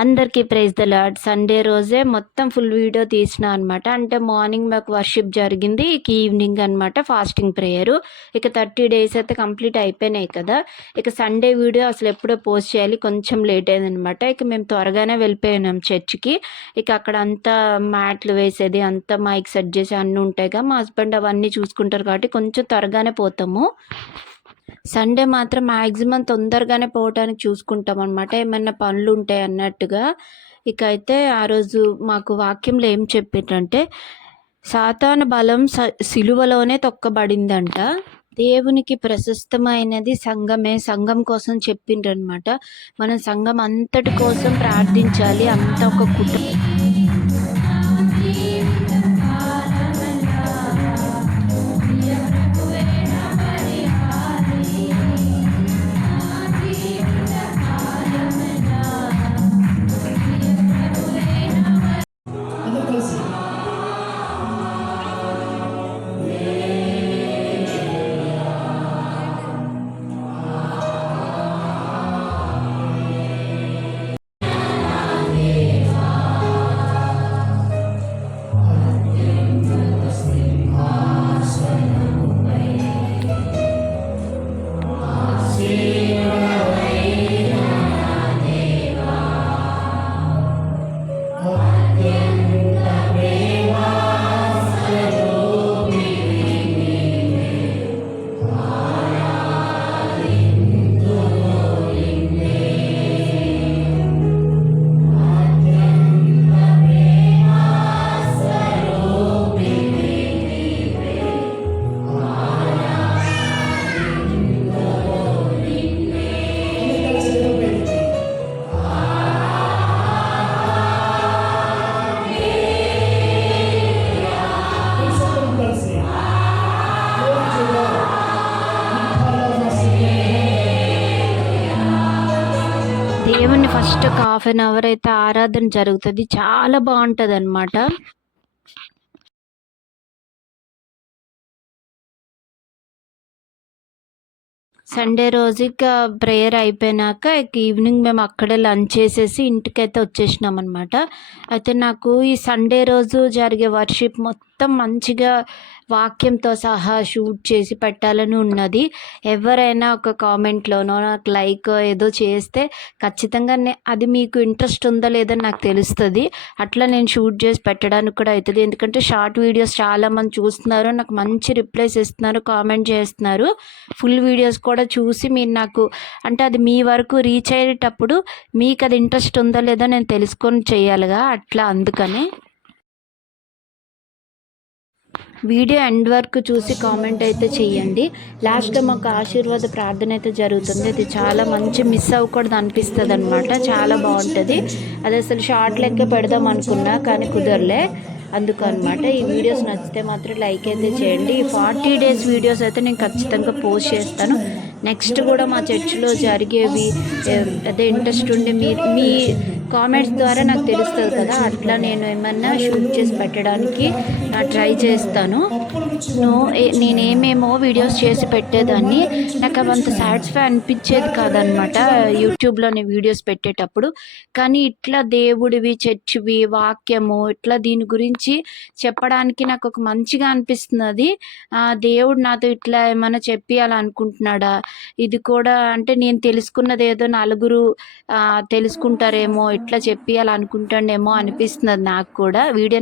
అందరికీ praise the lord. Sunday రోజే మొత్తం ఫుల్ వీడియో తీసిన అనమాట. అంటే మార్నింగ్ మాకు వర్షిప్ జరిగింది, ఇక ఈవినింగ్ అనమాట ఫాస్టింగ్ ప్రేయరు. ఇక 30 days అయితే కంప్లీట్ అయిపోయినాయి కదా. ఇక సండే వీడియో అసలు ఎప్పుడో పోస్ట్ చేయాలి, కొంచెం లేట్ అయిందనమాట. ఇక మేము త్వరగానే వెళ్ళిపోయినాం చర్చ్కి. ఇక అక్కడ అంతా మ్యాట్లు వేసేది, అంతా మైక్ సెట్ చేసి అన్నీ ఉంటాయిగా, మా హస్బెండ్ అవన్నీ చూసుకుంటారు కాబట్టి కొంచెం త్వరగానే పోతాము. సండే మాత్రం మ్యాక్సిమం తొందరగానే పోవటానికి చూసుకుంటాం అనమాట, ఏమన్నా పనులు ఉంటాయి అన్నట్టుగా. ఇక అయితే ఆ రోజు మాకు వాక్యంలో ఏం చెప్పిండ్రంటే, సాతాను బలం సిలువలోనే తొక్కబడిందంట. దేవునికి ప్రశస్తమైనది సంఘమే, సంఘం కోసం చెప్పిండ్రనమాట. మనం సంఘం అంతటి కోసం ప్రార్థించాలి, అంత ఒక కుటుంబం. దేవుణ్ణి ఫస్ట్ ఒక 1/2 hour అయితే ఆరాధన జరుగుతుంది, చాలా బాగుంటుంది అనమాట. సండే రోజు ఇక ప్రేయర్ అయిపోయినాక ఇక ఈవినింగ్ మేము అక్కడే లంచ్ చేసేసి ఇంటికైతే వచ్చేసినాం అనమాట. అయితే నాకు ఈ సండే రోజు జరిగే వర్షిప్ మొత్తం మంచిగా వాక్యంతో సహా షూట్ చేసి పెట్టాలని ఉన్నది. ఎవరైనా ఒక కామెంట్లోనో నాకు లైక్ ఏదో చేస్తే ఖచ్చితంగా అది మీకు ఇంట్రెస్ట్ ఉందా లేదని నాకు తెలుస్తుంది. అట్లా నేను షూట్ చేసి పెట్టడానికి కూడా అవుతుంది, ఎందుకంటే షార్ట్ వీడియోస్ చాలామంది చూస్తున్నారు, నాకు మంచి రిప్లైస్ ఇస్తున్నారు, కామెంట్ చేస్తున్నారు. ఫుల్ వీడియోస్ కూడా చూసి మీరు నాకు అంటే అది మీ వరకు రీచ్ అయ్యేటప్పుడు మీకు అది ఇంట్రెస్ట్ ఉందో లేదో నేను తెలుసుకొని చేయాలిగా, అట్లా అందుకని వీడియో ఎండ్ వరకు చూసి కామెంట్ అయితే చేయండి. లాస్ట్లో మాకు ఆశీర్వాద ప్రార్థన అయితే జరుగుతుంది, అది చాలా మంచి మిస్ అవ్వకూడదు అనిపిస్తుంది అనమాట, చాలా బాగుంటుంది. అది అసలు షార్ట్ లెక్క పెడదాం అనుకున్నా కానీ కుదరలే, అందుకు అనమాట. ఈ వీడియోస్ నచ్చితే మాత్రం లైక్ అయితే చేయండి. ఈ 40 days వీడియోస్ అయితే నేను ఖచ్చితంగా పోస్ట్ చేస్తాను. నెక్స్ట్ కూడా మా చర్చిలో జరిగేవి అదే ఇంట్రెస్ట్ ఉండి మీ కామెంట్స్ ద్వారా నాకు తెలుస్తుంది కదా, అట్లా నేను ఏమన్నా షూట్ చేసి పెట్టడానికి ట్రై చేస్తాను. నేనేమేమో వీడియోస్ చేసి పెట్టేదాన్ని, నాకు అవంత సాటిస్ఫై అనిపించేది కాదనమాట యూట్యూబ్లోనే వీడియోస్ పెట్టేటప్పుడు. కానీ ఇట్లా దేవుడివి, చర్చివి, వాక్యము ఇట్లా దీని గురించి చెప్పడానికి నాకు ఒక మంచిగా అనిపిస్తున్నది. దేవుడు నాతో ఇట్లా ఏమైనా చెప్పియాలనుకుంటున్నాడా, ఇది కూడా అంటే నేను తెలుసుకున్నది ఏదో నలుగురు తెలుసుకుంటారేమో, ఇట్లా చెప్పియాలనుకుంటాడేమో అనిపిస్తున్నది నాకు కూడా. వీడియో